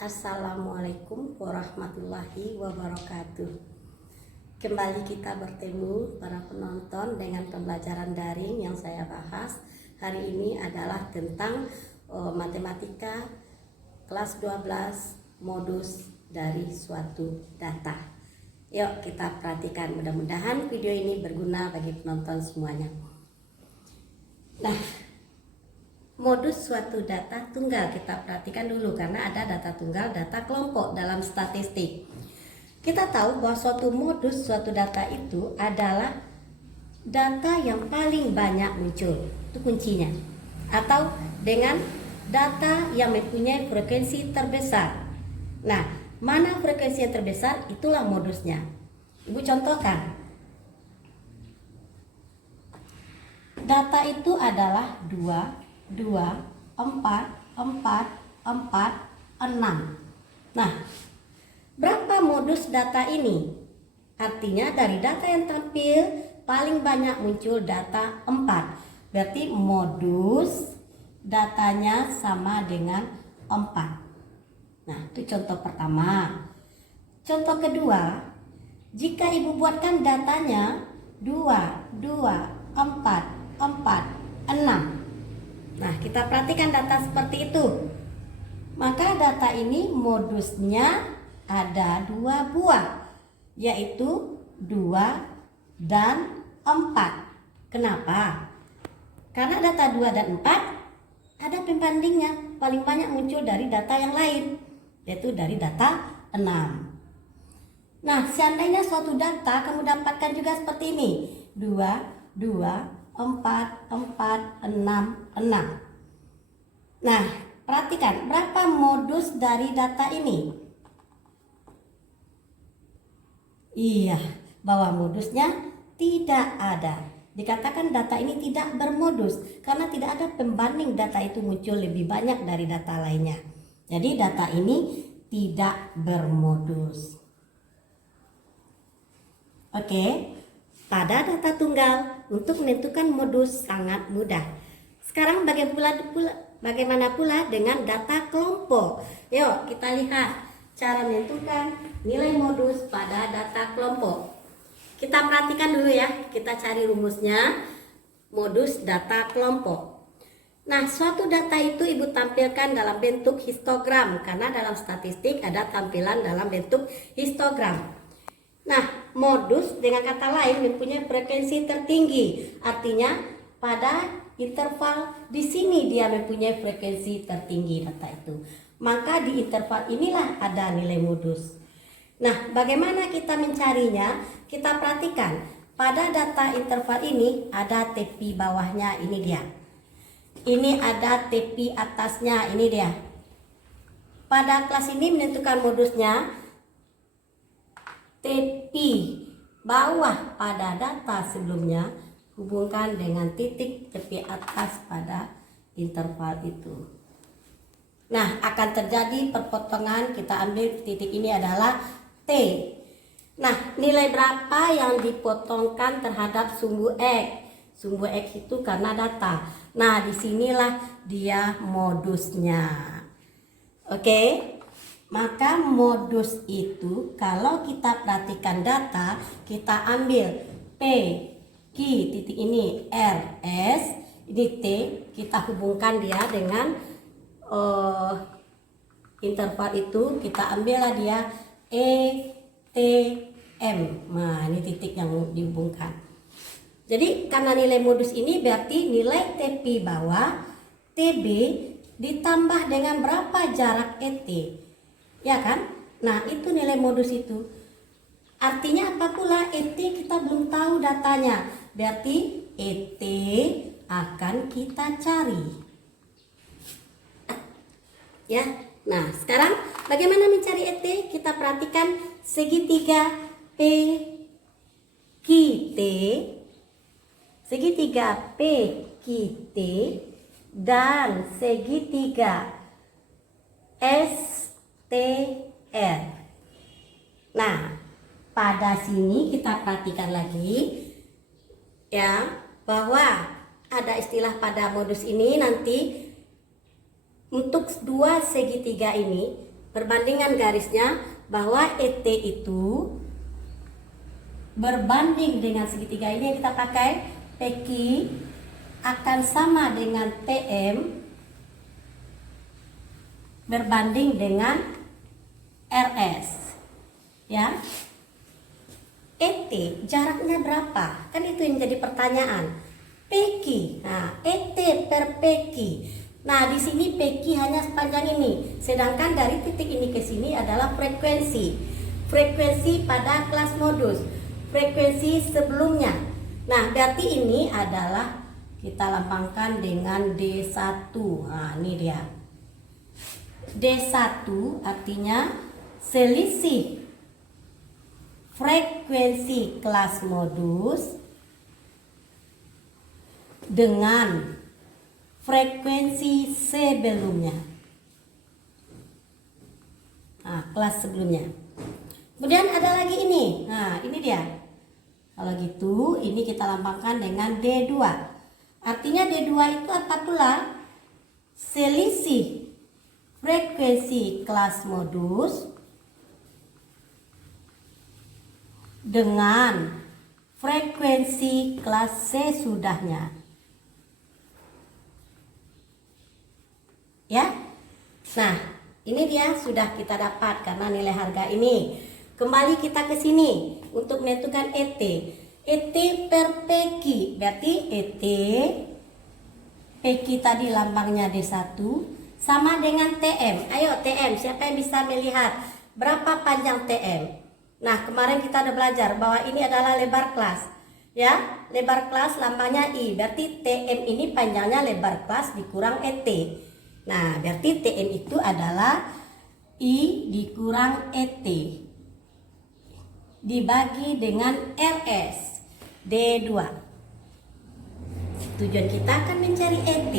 Assalamualaikum warahmatullahi wabarakatuh. Kembali kita bertemu para penonton dengan pembelajaran daring yang saya bahas hari ini adalah tentang matematika kelas 12 modus dari suatu data. Yuk kita perhatikan, mudah-mudahan video ini berguna bagi penonton semuanya. Nah, modus suatu data tunggal kita perhatikan dulu, karena ada data tunggal, data kelompok dalam statistik. Kita tahu bahwa suatu modus suatu data itu adalah data yang paling banyak muncul, itu kuncinya, atau dengan data yang mempunyai frekuensi terbesar. Nah, mana frekuensi yang terbesar, itulah modusnya. Ibu contohkan, data itu adalah 2, 4, 4, 4, 6. Nah, berapa modus data ini? Artinya dari data yang tampil paling banyak muncul data 4. Berarti modus datanya sama dengan 4. Nah, itu contoh pertama. Contoh kedua, jika ibu buatkan datanya 2, 4, 4, 6. Nah, kita perhatikan data seperti itu. Maka data ini modusnya ada 2 buah, yaitu 2 dan 4. Kenapa? Karena data 2 dan 4 ada pembandingnya, paling banyak muncul dari data yang lain, yaitu dari data 6. Nah, seandainya suatu data kamu dapatkan juga seperti ini, 2, 4, 4, 6, 6. Nah, perhatikan berapa modus dari data ini. Iya, bahwa modusnya tidak ada. Dikatakan data ini tidak bermodus karena tidak ada pembanding data itu muncul lebih banyak dari data lainnya. Jadi data ini tidak bermodus. Oke, pada data tunggal untuk menentukan modus sangat mudah. Sekarang bagaimana pula dengan data kelompok? Yuk kita lihat cara menentukan nilai modus pada data kelompok. Kita perhatikan dulu ya, kita cari rumusnya modus data kelompok. Nah, suatu data itu ibu tampilkan dalam bentuk histogram, karena dalam statistik ada tampilan dalam bentuk histogram. Nah, modus dengan kata lain mempunyai frekuensi tertinggi. Artinya pada interval di sini dia mempunyai frekuensi tertinggi data itu. Maka di interval inilah ada nilai modus. Nah, bagaimana kita mencarinya? Kita perhatikan pada data interval ini ada tepi bawahnya, ini dia. Ini ada tepi atasnya, ini dia. Pada kelas ini menentukan modusnya tepi bawah pada data sebelumnya hubungkan dengan titik tepi atas pada interval itu. Nah, akan terjadi perpotongan, kita ambil titik ini adalah T. Nah, nilai berapa yang dipotongkan terhadap sumbu X? Sumbu X itu karena data. Nah, disinilah dia modusnya. Oke. Maka modus itu kalau kita perhatikan data, kita ambil P, Q, titik ini R, S, ini T, kita hubungkan dia dengan interval itu, kita ambillah dia E, T, M. Nah, ini titik yang dihubungkan. Jadi karena nilai modus ini berarti nilai TP bawah TB ditambah dengan berapa jarak ET. Ya kan? Nah, itu nilai modus itu. Artinya apa pula? ET kita belum tahu datanya. Berarti ET akan kita cari. Ya. Nah, sekarang bagaimana mencari ET? Kita perhatikan segitiga PQT, segitiga PQT dan segitiga STR. Nah, pada sini kita perhatikan lagi ya, bahwa ada istilah pada modus ini nanti untuk dua segitiga ini perbandingan garisnya bahwa ET itu berbanding dengan segitiga ini yang kita pakai, PQ akan sama dengan TM berbanding dengan RS. Ya. ET jaraknya berapa? Kan itu yang jadi pertanyaan. PQ. Nah, ET per PQ. Nah, di sini PQ hanya sepanjang ini. Sedangkan dari titik ini ke sini adalah frekuensi. Frekuensi pada kelas modus. Frekuensi sebelumnya. Nah, berarti ini adalah kita lambangkan dengan D1. Nah, ini dia. D1 artinya selisih frekuensi kelas modus dengan frekuensi sebelumnya. Nah, kelas sebelumnya. Kemudian ada lagi ini. Nah, ini dia. Kalau gitu, ini kita lambangkan dengan D2. Artinya D2 itu apa pula? Selisih frekuensi kelas modus dengan frekuensi kelas sesudahnya. Ya. Nah, ini dia sudah kita dapat karena nilai harga ini. Kembali kita ke sini untuk menentukan ET. ET per PQ. Berarti ET PQ tadi lambangnya D1 sama dengan TM. Ayo TM, siapa yang bisa melihat berapa panjang TM? Nah, kemarin kita udah belajar bahwa ini adalah lebar kelas. Ya, lebar kelas lambangnya I. Berarti TM ini panjangnya lebar kelas dikurang ET. Nah, berarti TM itu adalah I dikurang ET dibagi dengan RS D2. Tujuan kita akan mencari ET.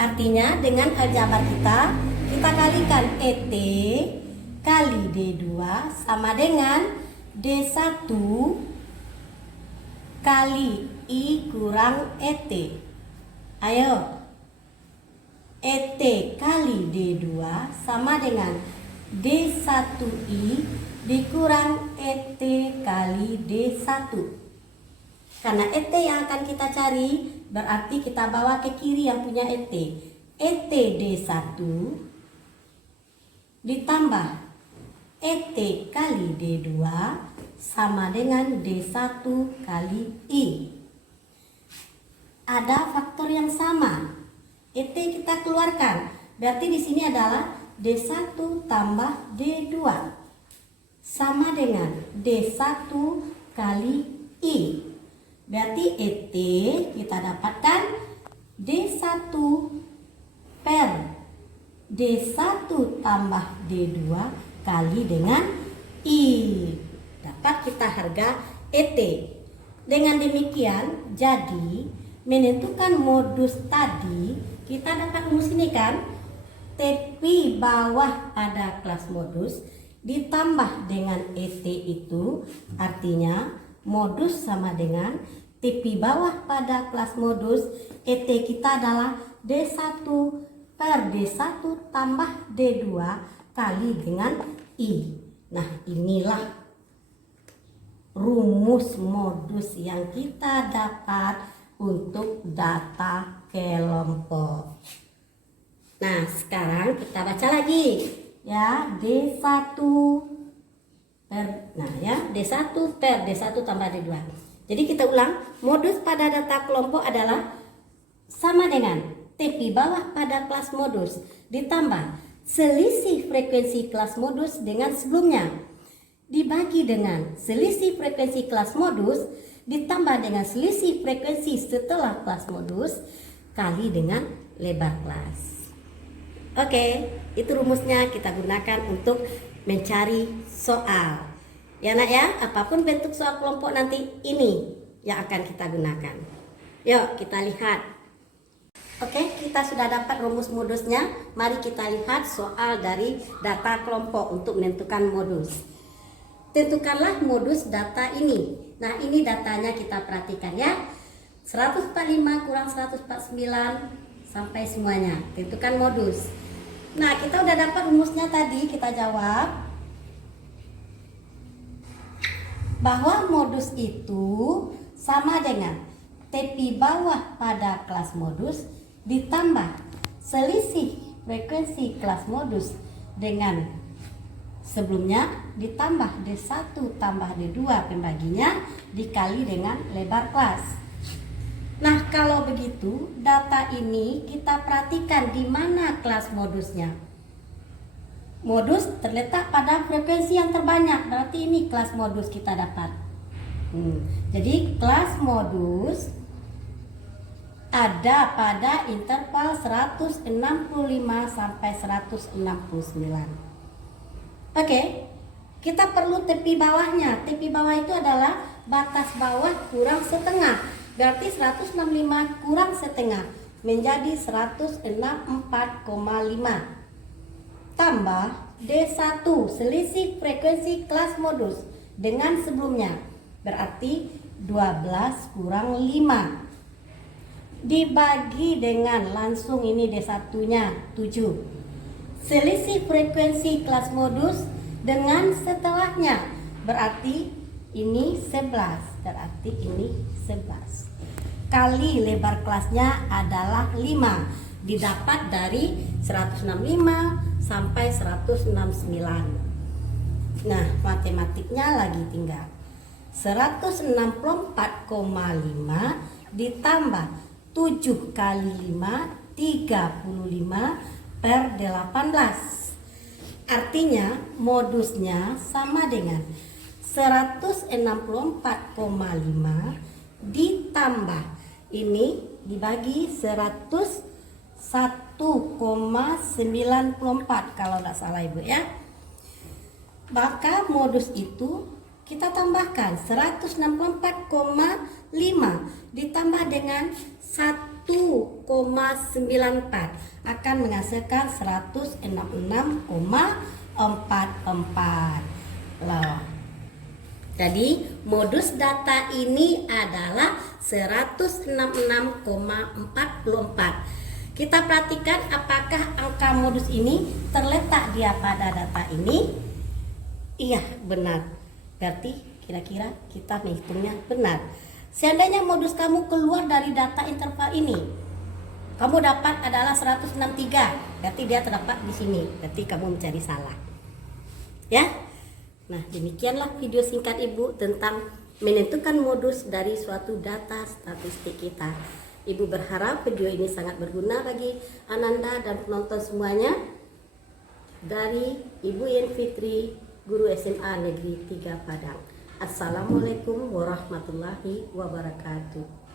Artinya dengan aljabar kita kalikan ET kali D2 sama dengan D1 kali I kurang ET. Ayo. ET kali D2 sama dengan D1I dikurang ET kali D1. Karena ET yang akan kita cari, berarti kita bawa ke kiri yang punya ET. ET D1 ditambah ET kali D2 sama dengan D1 kali I. Ada faktor yang sama. ET kita keluarkan. Berarti di sini adalah D1 tambah D2 sama dengan D1 kali I. Berarti ET kita dapatkan D1 per D1 tambah D2 kali dengan I. Dapat kita harga ET. Dengan demikian, jadi menentukan modus tadi, kita dapat rumus ini kan. TP bawah pada kelas modus ditambah dengan ET itu artinya modus sama dengan TP bawah pada kelas modus. ET kita adalah D1 per D1 tambah D2 kali dengan I. Nah, inilah rumus modus yang kita dapat untuk data kelompok. Nah, sekarang kita baca lagi ya, D1 per D1 per D1 tambah D2. Jadi kita ulang, modus pada data kelompok adalah sama dengan TP bawah pada kelas modus ditambah selisih frekuensi kelas modus dengan sebelumnya dibagi dengan selisih frekuensi kelas modus ditambah dengan selisih frekuensi setelah kelas modus kali dengan lebar kelas. Oke, itu rumusnya kita gunakan untuk mencari soal. Ya nak ya, apapun bentuk soal kelompok nanti ini yang akan kita gunakan. Yuk kita lihat. Oke, kita sudah dapat rumus modusnya. Mari kita lihat soal dari data kelompok untuk menentukan modus. Tentukanlah modus data ini. Nah, ini datanya kita perhatikan ya. 145 kurang 149 sampai semuanya. Tentukan modus. Nah, kita udah dapat rumusnya tadi, kita jawab bahwa modus itu sama dengan tepi bawah pada kelas modus ditambah selisih frekuensi kelas modus dengan sebelumnya ditambah D1 tambah D2 pembaginya dikali dengan lebar kelas. Nah, kalau begitu data ini kita perhatikan di mana kelas modusnya. Modus terletak pada frekuensi yang terbanyak, berarti ini kelas modus kita dapat. Jadi kelas modus ada pada interval 165 sampai 169. Oke, kita perlu tepi bawahnya. Tepi bawah itu adalah batas bawah kurang setengah. Berarti 165 kurang setengah menjadi 164,5. Tambah D1 selisih frekuensi kelas modus dengan sebelumnya. Berarti 12 kurang 5. Dibagi dengan langsung ini D1-nya 7. Selisih frekuensi kelas modus dengan setelahnya berarti ini 11, berarti ini 11 kali lebar kelasnya adalah 5, didapat dari 165 sampai 169. Nah, matematiknya lagi tinggal 164,5 ditambah 7 kali 5 35 per 18. Artinya modusnya sama dengan 164,5 ditambah ini dibagi 101,94 kalau nggak salah Ibu ya. Maka modus itu kita tambahkan 164,5 ditambah dengan 1,94 akan menghasilkan 166,44 loh. Jadi modus data ini adalah 166,44. Kita perhatikan apakah angka modus ini terletak dia pada data ini. Iya, benar. Berarti kira-kira kita menghitungnya benar. Seandainya modus kamu keluar dari data interval ini, kamu dapat adalah 163, berarti dia terdapat di sini. Berarti kamu mencari salah. Ya. Nah, demikianlah video singkat Ibu tentang menentukan modus dari suatu data statistik kita. Ibu berharap video ini sangat berguna bagi Ananda dan penonton semuanya. Dari Ibu Yen Fitri, Guru SMA Negeri 3 Padang. Assalamualaikum warahmatullahi wabarakatuh.